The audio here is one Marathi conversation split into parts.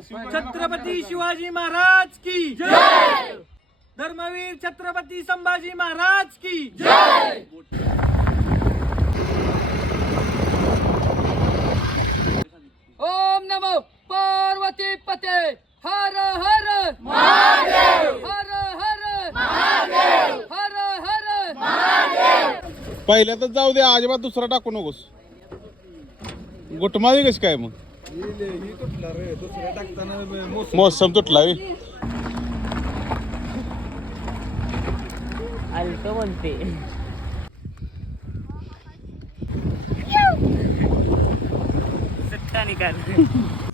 छत्रपती शिवाजी महाराज की जय! धर्मवीर छत्रपती संभाजी महाराज की जय! ओम नमो पार्वती पते! हर हर महादेव हर हर महादेव हर हर पहिल्यातच जाऊ दे अजिबात दुसरा टाकू नकोस. गुटमाळी कशी काय मग? मोसम तुटला. आलतो म्हणते.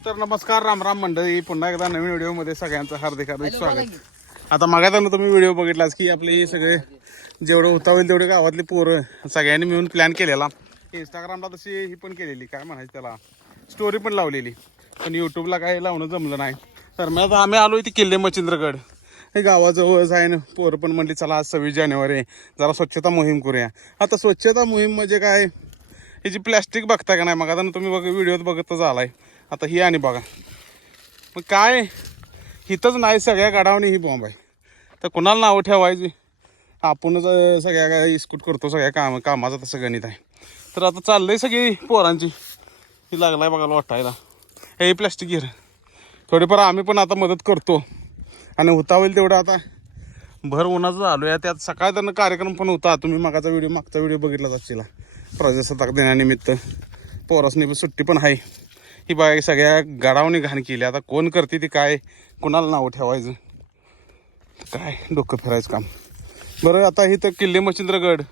तर नमस्कार राम राम मंडळी. पुन्हा एकदा नवीन व्हिडिओमध्ये सगळ्यांचं हार्दिक हार्दिक स्वागत. आता मागायला तुम्ही व्हिडिओ बघितलाच की आपले हे सगळे जेवढं होता होईल तेवढे गावातली पोरं सगळ्यांनी मिळून प्लॅन केलेला. इंस्टाग्रामला तशी ही पण केलेली काय म्हणायचं त्याला? स्टोरी पण लावलेली. पण यूट्यूबला काही लावणं जमलं नाही. तर मग आता आम्ही आलो इथे किल्ले मच्छिंद्रगड. हे गावाजवळच आहे ना. पोरं पण म्हणली चला आज सव्वीस जानेवारी आहे, जरा स्वच्छता मोहीम करूया. आता स्वच्छता मोहीम म्हणजे काय? ही जी प्लॅस्टिक बघता का नाही? मग आता तुम्ही बघ व्हिडिओत बघतच आलाय. आता ही आणि बघा. मग काय? हिथंच नाही सगळ्या गाडावणी ही बॉम्ब आहे. तर कुणाला नावं ठेवायची? आपणच सगळ्या काय इस्कूट करतो सगळ्या काम कामाचं तसं गणित आहे. तर आता चाललंय सगळी पोरांची. ही लागलाय बघायला वाटायला हे प्लॅस्टिक घे थोडीफार आम्ही पण आता मदत करतो. आणि होता होईल तेवढं आता. भर उन्हाचं झालो आहे. त्यात सकाळ त्यांना कार्यक्रम पण होता. तुम्ही मागाचा व्हिडिओ मागचा व्हिडिओ बघितलाच असतील प्रजासत्ताक दिनानिमित्त. पोरासनी पण सुट्टी पण आहे. ही बाय सगळ्या गाडावणी घाण केली. आता कोण करते ती काय? कुणाला नावं ठेवायचं? काय? डोकं फिरायचं काम. बरं आता हे तर किल्ले मच्छिंद्रगड.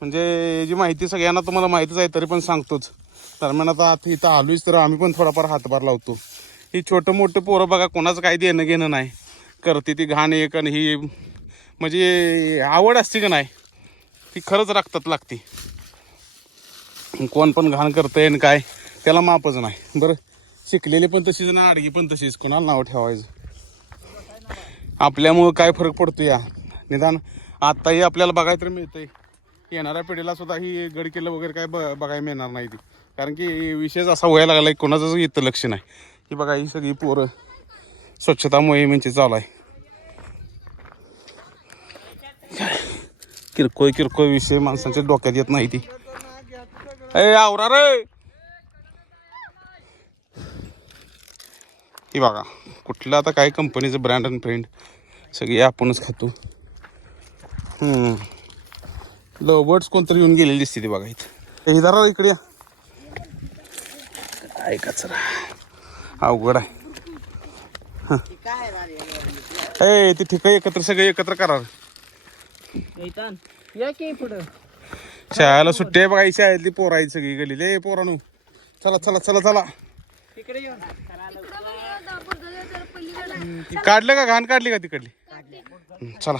म्हणजे जी माहिती सगळ्यांना तुम्हाला माहितीच आहे तरी पण सांगतोच. दरम्यान आता आता इथं आलोच तर आम्ही पण थोडाफार हातभार लावतो. ही छोटं मोठं पोरं बघा कोणाचं काही देणं घेणं नाही. करते ती घाण एक आणि ही म्हणजे आवड असते का नाही ती खरंच राखतात लागते. कोण पण घाण करतंय आणि काय त्याला मापच नाही. बरं शिकलेली पण तशीच ना आडगी पण तशीच कोणाला नाव ठेवायचं? आपल्यामुळं काय फरक पडतो या? निदान आत्ताही आपल्याला बघायला तर मिळतंय. येणाऱ्या पिढीला सुद्धा ही गडकिल्लं वगैरे काय ब बघायला मिळणार नाही ती. कारण की विषयच असा व्हायला लागला की कोणाचंच इथं लक्ष नाही. की बघा ही सगळी पोरं स्वच्छता मोहिमेची चालू आहे. किरकोळ किरकोळ विषय माणसांच्या डोक्यात येत नाही ती. अरे आवरा रे! ही बघा कुठलं आता काय कंपनीचं ब्रँड अँड फ्रेंड सगळी आपणच खातो. हम्म. लवबर्ड्स कोणतरी येऊन गेलेली दिसते ती बघा इथं. हे जरा इकडे या. काय कचरा अवघड आहे. ए ती ठिकाण एकत्र सगळे एकत्र करा ऐतान या की पुढं? शाळेला सुट्टी आहे बघा ही शाळेतली पोरं आहेत सगळी गेलेली ए पोरानू चला चला चला चला. तिकडे ती काढलं का? घाण काढली का तिकडली? हं, चला.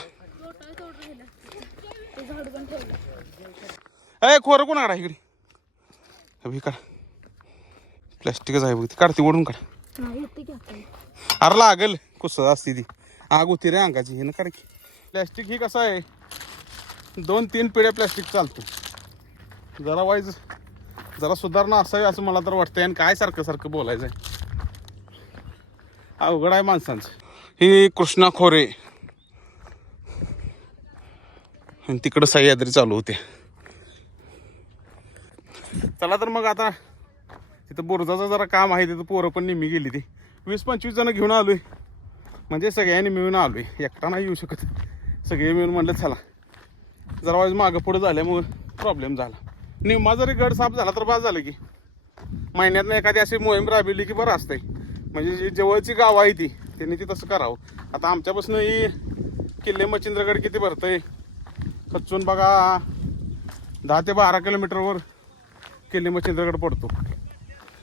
अय खोरं कोण काढा इकडे? अभि काढ प्लॅस्टिकच आहे बघ ती काढ ती ओढून काढ. अरे लागल कुस असते ती. आग होती रे अंगाची हे ना काढ की. प्लॅस्टिक ही कसं आहे? दोन तीन पिढ्या प्लॅस्टिक चालतो. जरा वाईज जरा सुधारणा असावी असं मला तर वाटतंय आणि काय सारखं सारखं बोलायचं आहे अवघड आहे माणसांचं. ही कृष्णा खोरे. आणि तिकडं सह्याद्री चालू होते. चला तर मग आता तिथं बोरजाचं जरा काम आहे तिथं पोरं पण नेहमी गेली ती. वीस पंचवीस जण घेऊन आलो आहे म्हणजे सगळ्यांनी मिळून आलो आहे एकटा नाही येऊ शकत. सगळे मिळून म्हणलं चला. जरा वाज मागं पुढं झाल्यामुळं प्रॉब्लेम झाला. निम्मा जरी गड साफ झाला तर बाद झालं की. महिन्यातनं एखादी अशी मोहीम राबविली की बरं असतंय. म्हणजे जी जवळची गाव आहे ती त्यांनी ती तसं करावं. आता आमच्यापासून ही किल्ले मच्छिंद्रगड किती भरतं आहे खचून बघा. दहा ते बारा किलोमीटरवर किल्ले मच्छिंद्रगड पडतो.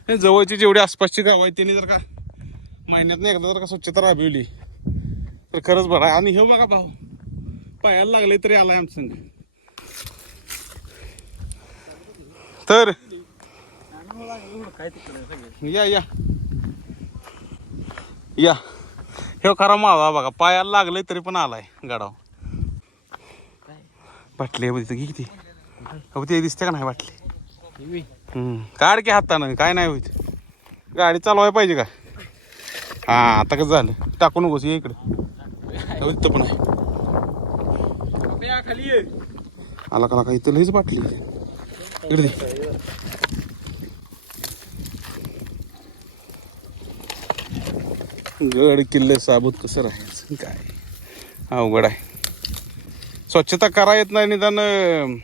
हे जवळची जेवढी आसपासची गाव आहेत त्यांनी जर का महिन्यातनं एकदा जर का स्वच्छता राबविली तर खरंच बरं आहे. आणि हे बघा भाऊ पायाला लागले तरी आलाय आहे आमचं तर या या. या. हे खरा मावा बघा पायाला लागले तरी पण आलाय गाडाव. बाटली आहे बघ किती अहो ते दिसते का नाही बाटली? हम्म. काढ की हातानं काय नाही होत. गाडी चालवायला पाहिजे का? हा आता कसं झालं? टाकू नकोस ये इकडे. हो, इथं पण. आहे खाली ये आला का? काही इथं लईच बाटली इकडे दे. गड किल्ले साबूत कसं राहायचं काय? अवघड आहे. स्वच्छता करा येत नाही निदान अं,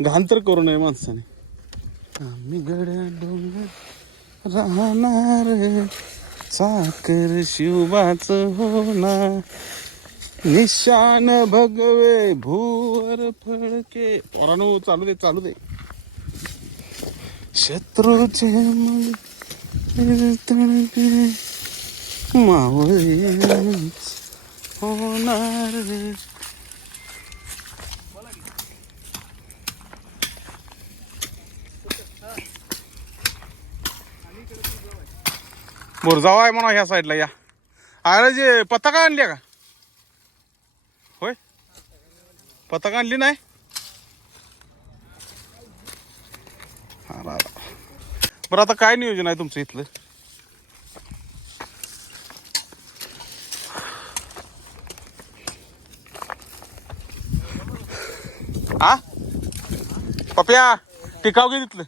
घाण तर करू नये माणसाने. आम्ही गड्या डोंगर राहणार साखर शिवबाच होणार. निशान भगवे भूवर फडके. पोरानो चालू दे चालू दे. शत्रूचे तडके मावळे होणार रे. बोरजावा आहे म्हणा ह्या साईडला या. अरे जे पताका आणल्या का? होय? पताका आणली नाही? अरे, बरं आता काय नियोजन आहे तुमचं इथलं? आ? पप्या टिकाव घे तिथलं.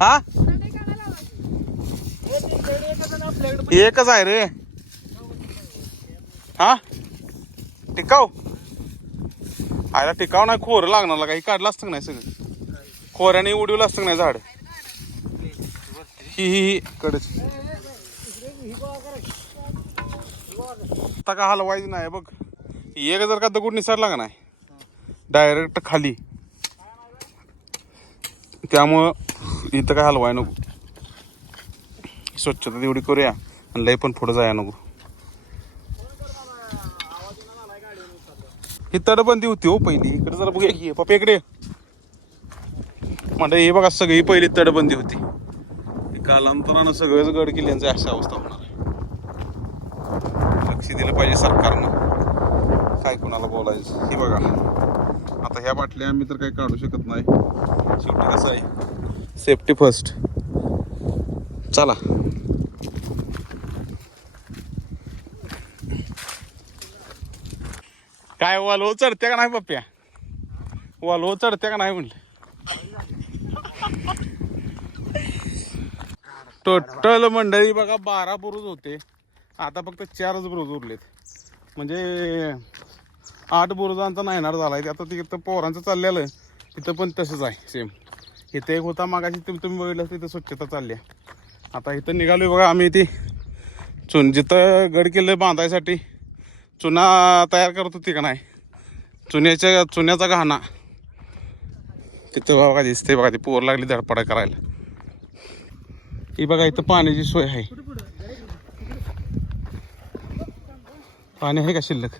हा एकच आहे रे. हा? टिकाव आयला टिकाव नाही खोर लागणार काही काढलं असतं का नाही सगळं? खोऱ्याने उडवलं असतं नाही झाड? ही ही ही कडच. आता का हलवायचं नाही बघ. एक जर का दगड निसरला का नाही? डायरेक्ट खाली. त्यामुळं इथं काय हलवाय नको. स्वच्छता तेवढी करूया. आणि लय पण पुढं जाया नको. ही तडबंदी होती हो पहिली. इकडे जरा बघूया की पप्पा इकडे. म्हणजे हे बघा सगळी पहिली तडबंदी होती. हे कालांतरानं सगळेच गड किल्ल्यांची अशी अवस्था होणार आहे. लक्ष दिलं पाहिजे सरकारनं. काय कोणाला बोलायचं? हे बघा. आता ह्या बाटल्या आम्ही तर काही काढू शकत नाही. शेवटी कसं आहे? सेफ्टी फर्स्ट चला. काय वालो चढते का नाही पप्प्या वालो चढते का नाही म्हणले? टोटल मंडळी बघा बारा बुरुज होते. आता फक्त चारच बुरुज उरलेत. म्हणजे आठ बुरुजांचा नायनार झालाय. आता तिथं पोरांचं चाललेलं. तिथं पण तसंच आहे सेम इथं एक होता मागाशी तुम्ही तुम्ही बघितलं तिथं स्वच्छता चालली आहे. आता इथं निघालो बघा आम्ही ती चुन जिथं गड किल्ले बांधायसाठी चुना तयार करत होती का नाही? चुन्याच्या चुन्याचा घाणा तिथं बघा दिसते बघा ती पोर लागली धडपडा करायला. ही बघा इथं पाण्याची सोय आहे. पाणी आहे का शिल्लक?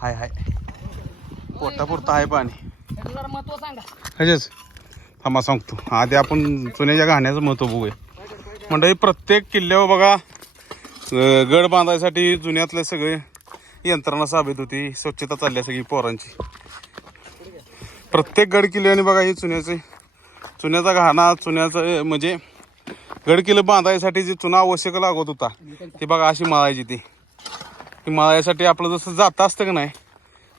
हाय हाय. पोटापुरतं आहे पाणी. ह्याच्याच थांबा सांगतो. आधी आपण चुन्याच्या घाण्याचं महत्त्व बघूया. मंडळी प्रत्येक किल्ल्यावर बघा गड बांधायसाठी जुन्यातले सगळे यंत्रणा साबित होती. स्वच्छता चालली आहे सगळी पोरांची. प्रत्येक गड किल्ल्याने बघा हे चुन्याचे चुन्याचा घाणा चुन्याचं म्हणजे गड किल्ले बांधायसाठी जे चुना आवश्यक लागत होता ती बघा अशी मळायची ती. ती मळायसाठी आपलं जसं जात असतं का नाही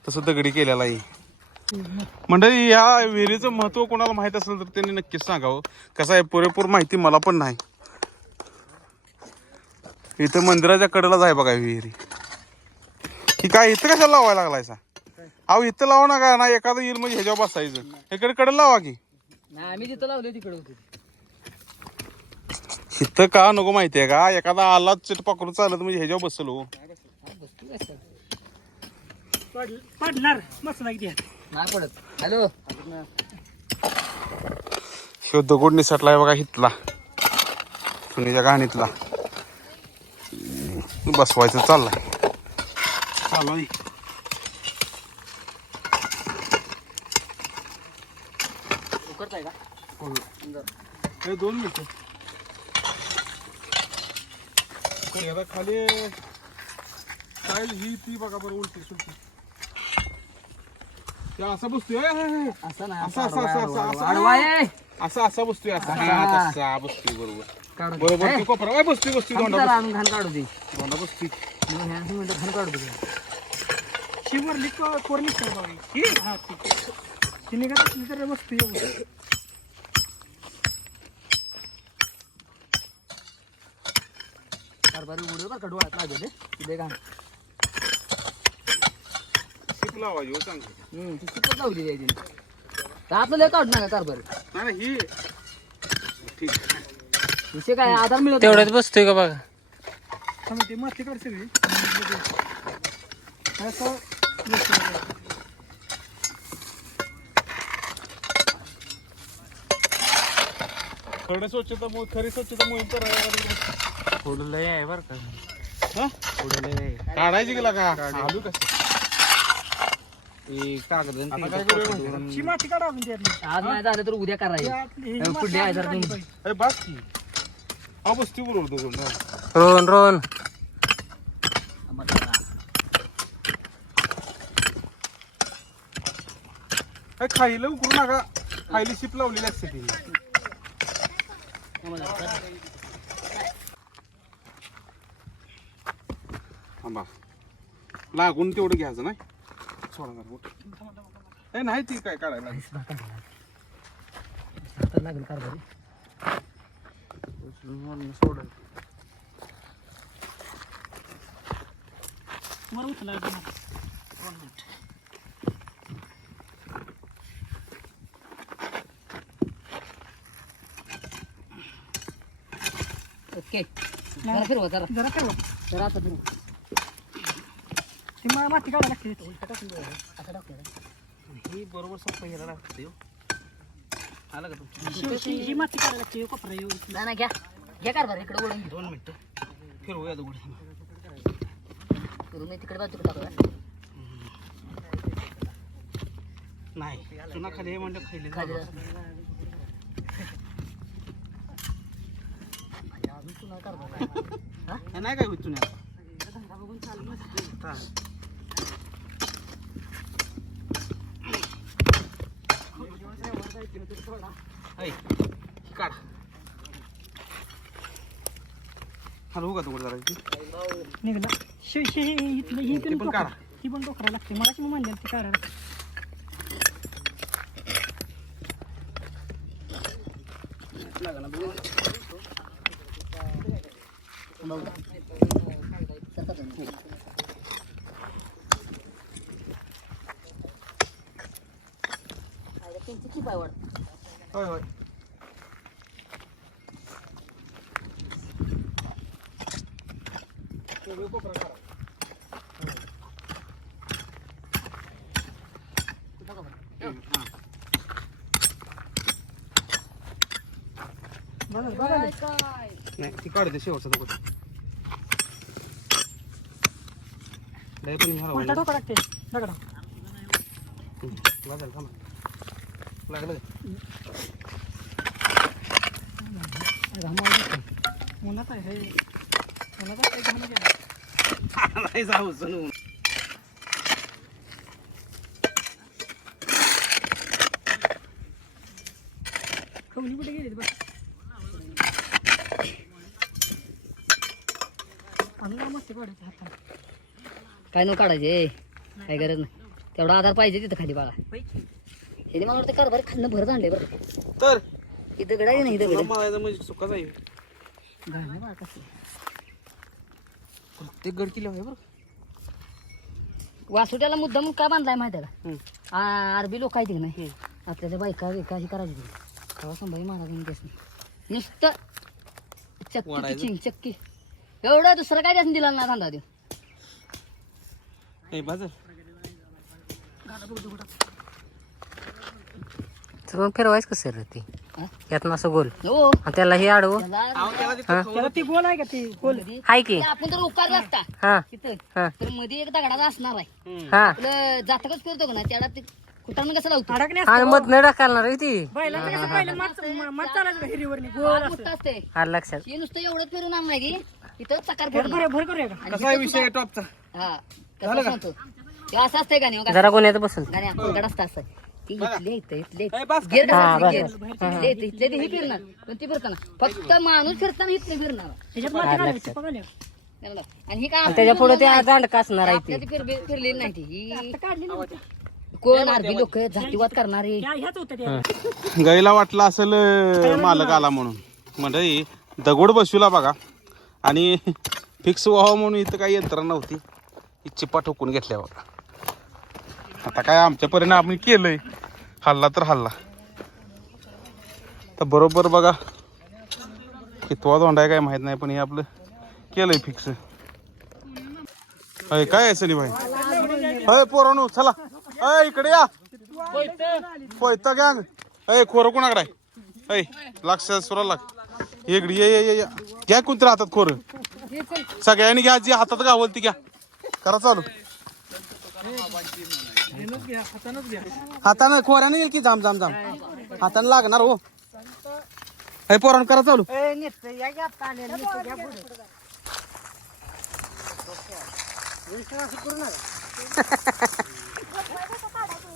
तसं दगडी केलेला आहे. मंडळी या विहिरीचं महत्त्व कोणाला माहीत असेल तर त्यांनी नक्कीच सांगावं. कसं आहे पुरेपूर माहिती मला पण नाही. इथं मंदिराच्या कडेलाच आहे बघा विहिरी. ही काय इथं कशाला लावायला लागलायसा? अहो इथं लावा नका ना एखादं येईल म्हणजे ह्याच्यावर बसायचं. इकडे कडे लावा की. नाही आम्ही जिथं लावले तिकडे होते. इथं का नको माहितीये का? एखादा आला चिट पकडून चालत म्हणजे ह्याच्यावर बसल हो. पड- पडणार मस्त नाही नाही पडत. हॅलो? ह्यो दगड निसटलाय बघा हितला सुनीच्या गाणीतला बसवायचं चाललाय. चालू आहे. उकरताय का हे दोन मिनिटं याला खाली टाईल ही ती बघा बरं उलटी सुलटी ते असं बसतोय. असं नाही असं, असं, असं, असं, असं. बसतोय असा हा, तसा बसतोय बरोबर काढू दे. बरोबर तू कोपरा बसतोय बसतोय थांब धोंडा जरा आम्ही घाण काढू दे बसतोय धोंडा बसतोय मग ह्या असं म्हणलं घाण काढू दे शिवरली कोर निघते बाबा. ही हा ती ती निघत असली तर वस्तू येऊ कारभारी उडे बरं का डोळ्यात लागले ते लय घाण शिक लावायची हो चांगली हम्म ती चिकट जाऊ दे तिने तर आपलं लय काढू नका नाही ही. ठीक. आहे. विषय काय आधार मिळत तेवढ्यात बसतोय का बघा? थांब ते माती काढ सगळी असं खरं स्वच्छता मोहीम खरी स्वच्छता मोहीम करायला थोडं लय आहे बरं का. हा? थोडं लय आहे. काढायची गेला का आलू कसं? कागद आता काय करूया माहिती आहे शी माती काढा आपण त्यातली. आज नाही झालं तर उद्या करायचं. ही अहो, माती पुढे आहे जरा काढली तुम्ही. पाहिजे. अरे बस की. हा बसती बरोबर दोघं ना. रोहन रोहन. काय खायला उकरू नका. खायली शिप लावलेली असते ती. थांबा. लागून तेवढं घ्यायचं नाही? सोडा नाही ती काय काढायला? लागेल कारभारी. वर उचलायचं ओके. जरा फिरवा जरा. जरा जरा असं फिरवा. ती मा- माती काढा लागते. असं टाकूया ही बरोबर सोपं घ्यायला लागते हो. आलं का तू. ही माती काढा लागते कोपरा येऊ नाही ना घ्या. घ्या कारभार इकडे ओढून घे दोन मिनिटं. फिरवूया तिकडे टाकूया. नाही. चुना खाली हे म्हणलं खाली खाली जा. अजून तू नाही कारभार हा नाही काय होत चुन्या काढ. हलवू का तुम्हाला जरा? निघला. शी शी इथली ही ते पण टोकरा- काढा. ही पण टोकरा लागते. मला की म्हणले ती काढा लागते त्यांची की पाय वाढ होय होय बघा बघा ले. नाही ती काढू दे शेवटचा दगड लय पण ह्या उलटा टोकरा लागते दगडा वाजायला थांबा लागलं उन्हात आहे हे उन्हात आहे घाम गेला. नाही जाऊ जणू कवली कुठे गेली बघ हातात काय नको काढायचे? काय गरज नाही. तेवढा आधार पाहिजे तिथं खाली बाळा हे मला वाटतं कारभार खाल्लं भरत आणले बरं तर? इथं गड आहे. ना इथं म्हणजे कसं ते गड किल्ले आहे बरं वासुट्याला मुद्दा मग काय बांधलाय माहिती आहे हम्म. का आ- अरबी लोक आहेत की नाही? हम्म. आपल्याला बायका बिका ही करायची तेव्हा संभाजी महाराजांनी नुसतं चक्की वाढायचं? चिंग चक्की. एवढं दुसरं काय त्यास दिला ना धंदा ए बाजार मग फिरवायचं कसं रे ते? हा? यातनं असं गोल. हो. आणि त्याला हे आडवं. त्याला- त्याला ती गोल आहे का ती? गोल. हाय की. ते आपण तर उकार लागता हा. तिथं हा. तर मध्ये एक दगडाचा असणार आहे. हा. आपलं जातकच फिरतो का ना त्याला ते कुठं कसं लावतो? आणि मध न टाकालणार आहे ती. बैलाचं कसं पहिलं मात मात चालायचं हिरीवर गोल हा, मोठं असते आलं लक्षात. हे नुसतं एवढं फिरून की इथं चकार भर फिरणार भर करूया का? आणि कसा आहे इथं विषय टॉपचा? हा कसं सांगतो? ते असं असतंय का नाही जरा कोण्यात बसल गाण्या कोणकडं असतं असं. ती इथले इथं इथले ए, बस. गेर हा, ढकलते, बस. गेर. इथले इथं, इथले ते हे फिरणार. पण ती फिरताना. फक्त माणूस फिरताना इथले फिरणार. आणि ही काय त्याच्या पुढे ते दांड असणार आहे आपल्या ती. फिरली फिरलेली नाही ती. ही कोण अर्धी लोक जातीवाद करणारे? गाईला वाटलं असेल अं, मालक आला म्हणून. म्हणजे दगड बसविला बघा. आणि फिक्स व्हावं म्हणून इथं काही यंत्रणा नव्हती. ही चिप्पा ठोकून घेतल्यावर आता काय आमच्या परिणाम आम्ही केलंय. हल्ला तर हल्ला. तर बरोबर बघा. कितवा दोंडा आहे काय माहीत नाही पण हे आपलं केलंय फिक्स काय आहे सनी भाई अय पोरानू चला. अय इकडे या पोयता गँग अय खोरं कोणाकडे अय लक्ष सुरा लाग इकडे ये ये ये. घ्या कोणतरी हातात खोरं सगळ्यांनी घ्या जी हातात गावल ती घ्या करा चालू हातानं खोऱ्यानं येईल की जाम जाम जाम हातानं लागणार हो अय पोरान करा चालू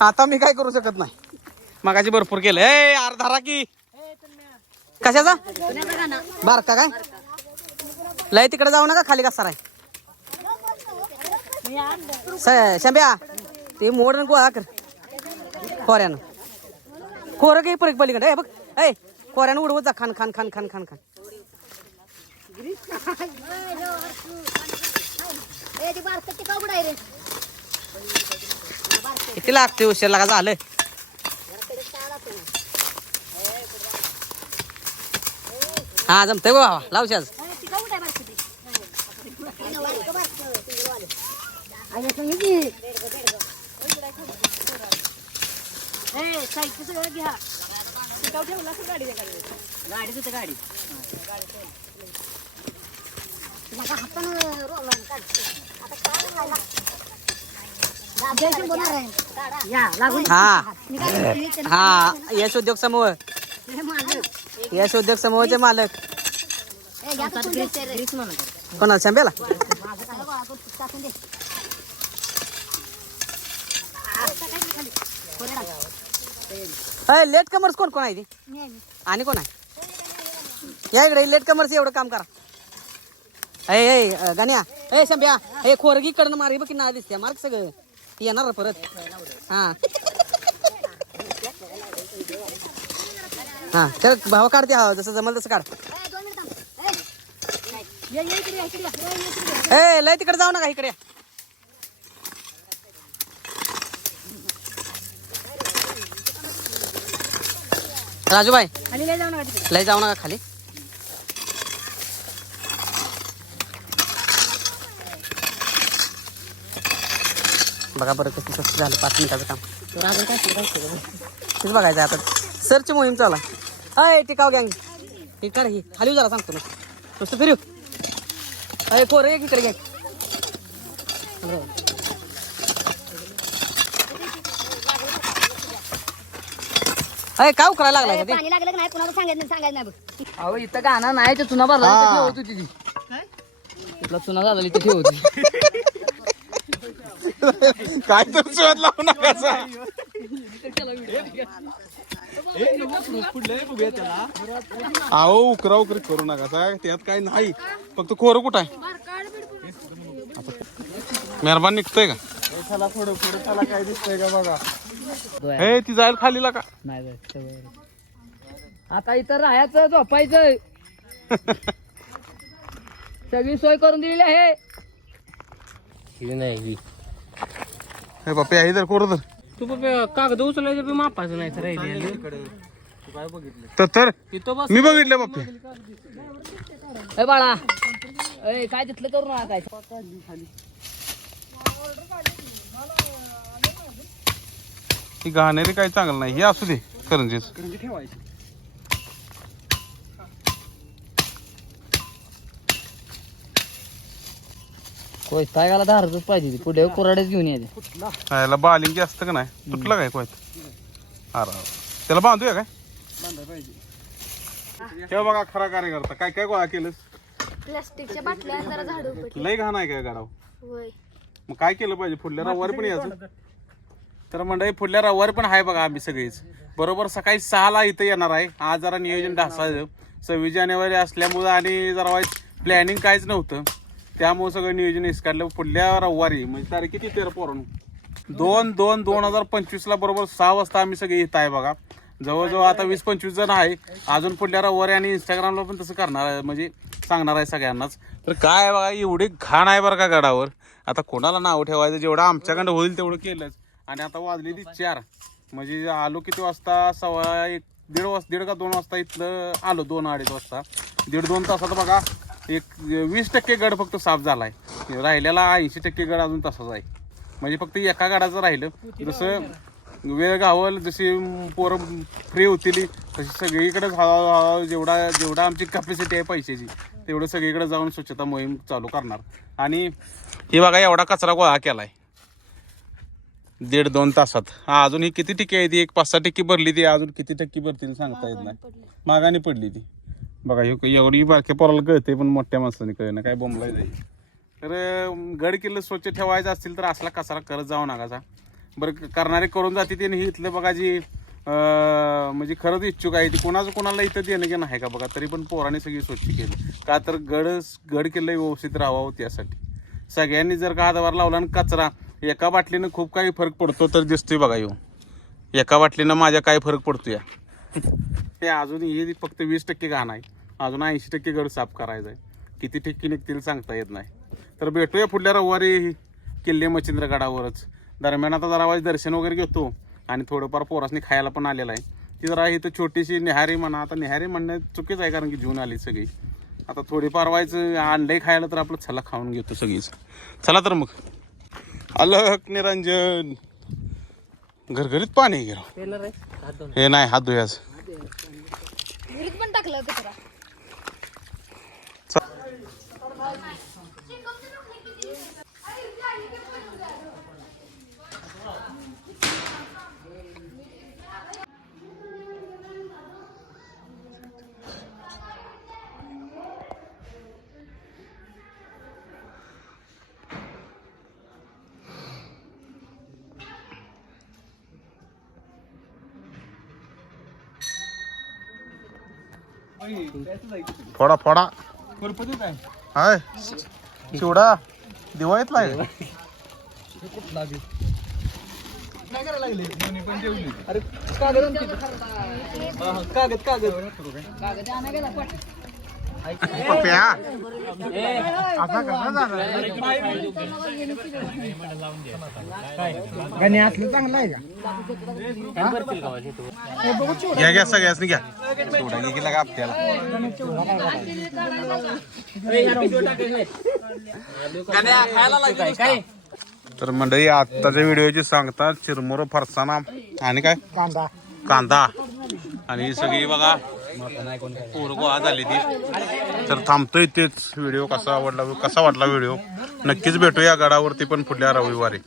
आता मी काय करू शकत नाही. मगाशी भरपूर केलं ए यार धरा की. कशाचा? बारका काय? लय तिकडे जाऊ नका खाली कसा राय. शंभ्या ते मोड गोळा कर. खोऱ्यानं. खोरं काही परत पलीकडे. ए बघ. ए खोऱ्यानं उडवत जा. खान खान खान खान खान खान. किती लागते उशीर लागा झालं हा जमतंय बाबा. गाडी हा हा यश उद्योग समूह. यश उद्योग समूहाचे मालक. कोणाला शंभ्याला अय लेट कमर्स कोण कोण आहे ती? आणि कोण आहे? या इकडे लेट कमर्स एवढं काम करा. ए अय गाण्या. ए शंभ्या. हे खोरगी कडनं मारी बघ की ना दिसते. मार्क सगळं. येणार परत? हा. हा तर भाव काढते हा जसं जमल तसं काढ. ए लय तिकडे जाऊ नका इकडे. राजूबाई लय जाऊ नका खाली. बघा बरं कसं कसं झालं पाच मिनिटाचं काम. तेच बघायचं आता. सर्च मोहीम चालू. अय टिकाव गँग हे कर ही. खाली जरा सांगतो नुसतं नुसतं फिरू. अय कोर एक इकडे गँग अय काय उकरायला लागलाय का ते? पाणी लागलं की नाही? कुणाला सांगायचं सांगायचं नाही बघ. अहो इथं गाणं नाही ते चुना भरला. होती ती इथला चुना झाला इथे ठेवती काय तर शोध लावू नका असा. अहो उकरा उकरी करू नका साहेब त्यात काय नाही. फक्त खोरं कुठं आहे? मेहरबान निघतंय का? हे ती जाईल खालीला का? नाही आता इथं राहायचं झोपायचं. सगळी सोय करून दिलेली आहे. हे बापे आहे तर कोर तर. तू कागद उचलायचं बी मापाचं नाही तर राहिले तर तर. मी बघितलं बापे. ए बाळा. ए काय तिथलं करू नका काय. ही घाणेरी काही चांगलं नाही. हे असू दे करंजीच. कोय काय? गाला धारच पाहिजे पुढे कोराडेच घेऊन यायचे याला बालिंगी असतं का नाही? तुटलं काय कोयत? अरे त्याला बांधूया काय? तेव्हा बघा खरा कार्यकर्ता. काय काय गोळा केलंस? प्लास्टिकच्या बाटल्या जरा झाडू लय घाण आहे काय गाडाव होय. मग काय केलं पाहिजे? फुडल्या रविवारी पण यायचं. तर मंडळी पुढल्या रविवारी पण आहे बघा आम्ही सगळीच. बरोबर सकाळी सहाला इथं येणार आहे. आज जरा नियोजन ढासायचं सव्वीस जानेवारी असल्यामुळं आणि जरा वाईट प्लॅनिंग काहीच नव्हतं. त्यामुळं सगळं नियोजन इसकाडलं पुढल्या रविवारी म्हणजे तारीख किती तेरा पोरण दोन दोन दोन हजार पंचवीसला बरोबर सहा वाजता आम्ही सगळे इथं आहे बघा. जवळजवळ आता वीस पंचवीस जण आहे. अजून पुढल्या रविवारी आणि इंस्टाग्रामला पण तसं करणार आहे म्हणजे सांगणार आहे सगळ्यांनाच. तर काय बघा एवढी घाण आहे बरं का गडावर. आता कोणाला नाव ठेवायचं जेवढं आमच्याकडं होईल तेवढं केलंच. आणि आता वाजली ती चार. म्हणजे आलो किती वाजता? सव्वा एक दीड वाजता दीड का दोन वाजता इथलं आलो दोन अडीच वाजता. दीड दोन तासात बघा एक वीस टक्के गड फक्त साफ झालाय. राहिलेला ऐंशी टक्के गड अजून तसाच आहे. म्हणजे फक्त एका गाडाचं राहिलं. जसं वेळ गावल जशी पोरं फ्री होतील तशी सगळीकडेच हळूहळू जेवढा जेवढा आमची कॅपॅसिटी आहे पैशाची तेवढं सगळीकडे जाऊन स्वच्छता मोहीम चालू करणार. आणि हे बघा एवढा कचरा गोळा केलाय. दीड दोन तासात. हा अजून ही किती टिकी आहे ती? एक पाच सहा टिक्की भरली ती. अजून किती टक्के भरतील सांगता येत नाही. मागाने पडली ती. बघा हे एवढी बारक्या पोराला कळते पण मोठ्या माणसाने कळेना काय बोंबलाय जाईल तर गड किल्ले स्वच्छ ठेवायचं असतील तर असला कचरा करत जाऊ नकाचा बरं करणारे करून जाते ते ही इथलं बघा जी म्हणजे खरंच इच्छुक आहे ती कोणाचं कोणाला इथं देणं की नाही का बघा? तरी पण पोराने सगळी स्वच्छ केली. का तर गड गड किल्ले व्यवस्थित राहावं त्यासाठी. सगळ्यांनी जर का हातभार लावला आणि कचरा एका बाटलीनं खूप काही फरक पडतो तर दिसतोय बघा येऊ एका बाटलीनं माझ्या काय फरक पडतो या हे अजून हे फक्त वीस टक्के घाण आहे. अजून ऐंशी टक्के गड साफ करायचं आहे. किती टक्के निघतील सांगता येत नाही. तर भेटूया पुढल्या रविवारी किल्ले मच्छिंद्रगडावरच दरम्यान आता जरा दर्शन वगैरे घेतो. आणि थोडंफार पोरासनी खायला पण आलेलं आहे. ती जरा इथं छोटीशी निहारी म्हणा आता निहारी म्हणणं चुकीच आहे कारण की जून आली सगळी. आता थोडीफार व्हायचं अंडे खायला तर आपलं चला खाऊन घेतो सगळीच. चला तर मग. अलक निरंजन. घरघरीत पाणी गेलो हे नाही हात धुयाच. पण टाकलं फोडा फोडा. हाय. चिवडा. दिवाळीतला आहे. कागद कागद पप्या असा कसा झाला? घ्या घ्या सगळ्याच घ्या. चिवडा घे गेला का आपल्याला तर मंडळी आत्ताच्या व्हिडिओची सांगतात चिरमुर फरसाणा आणि काय? कांदा. कांदा. आणि ही सगळी बघा पोरं झाली ती. तर थांबतोय तेच व्हिडिओ कसा आवडला कसा वाटला व्हिडिओ? नक्कीच भेटूया गडावरती पण पुढल्या रविवारी.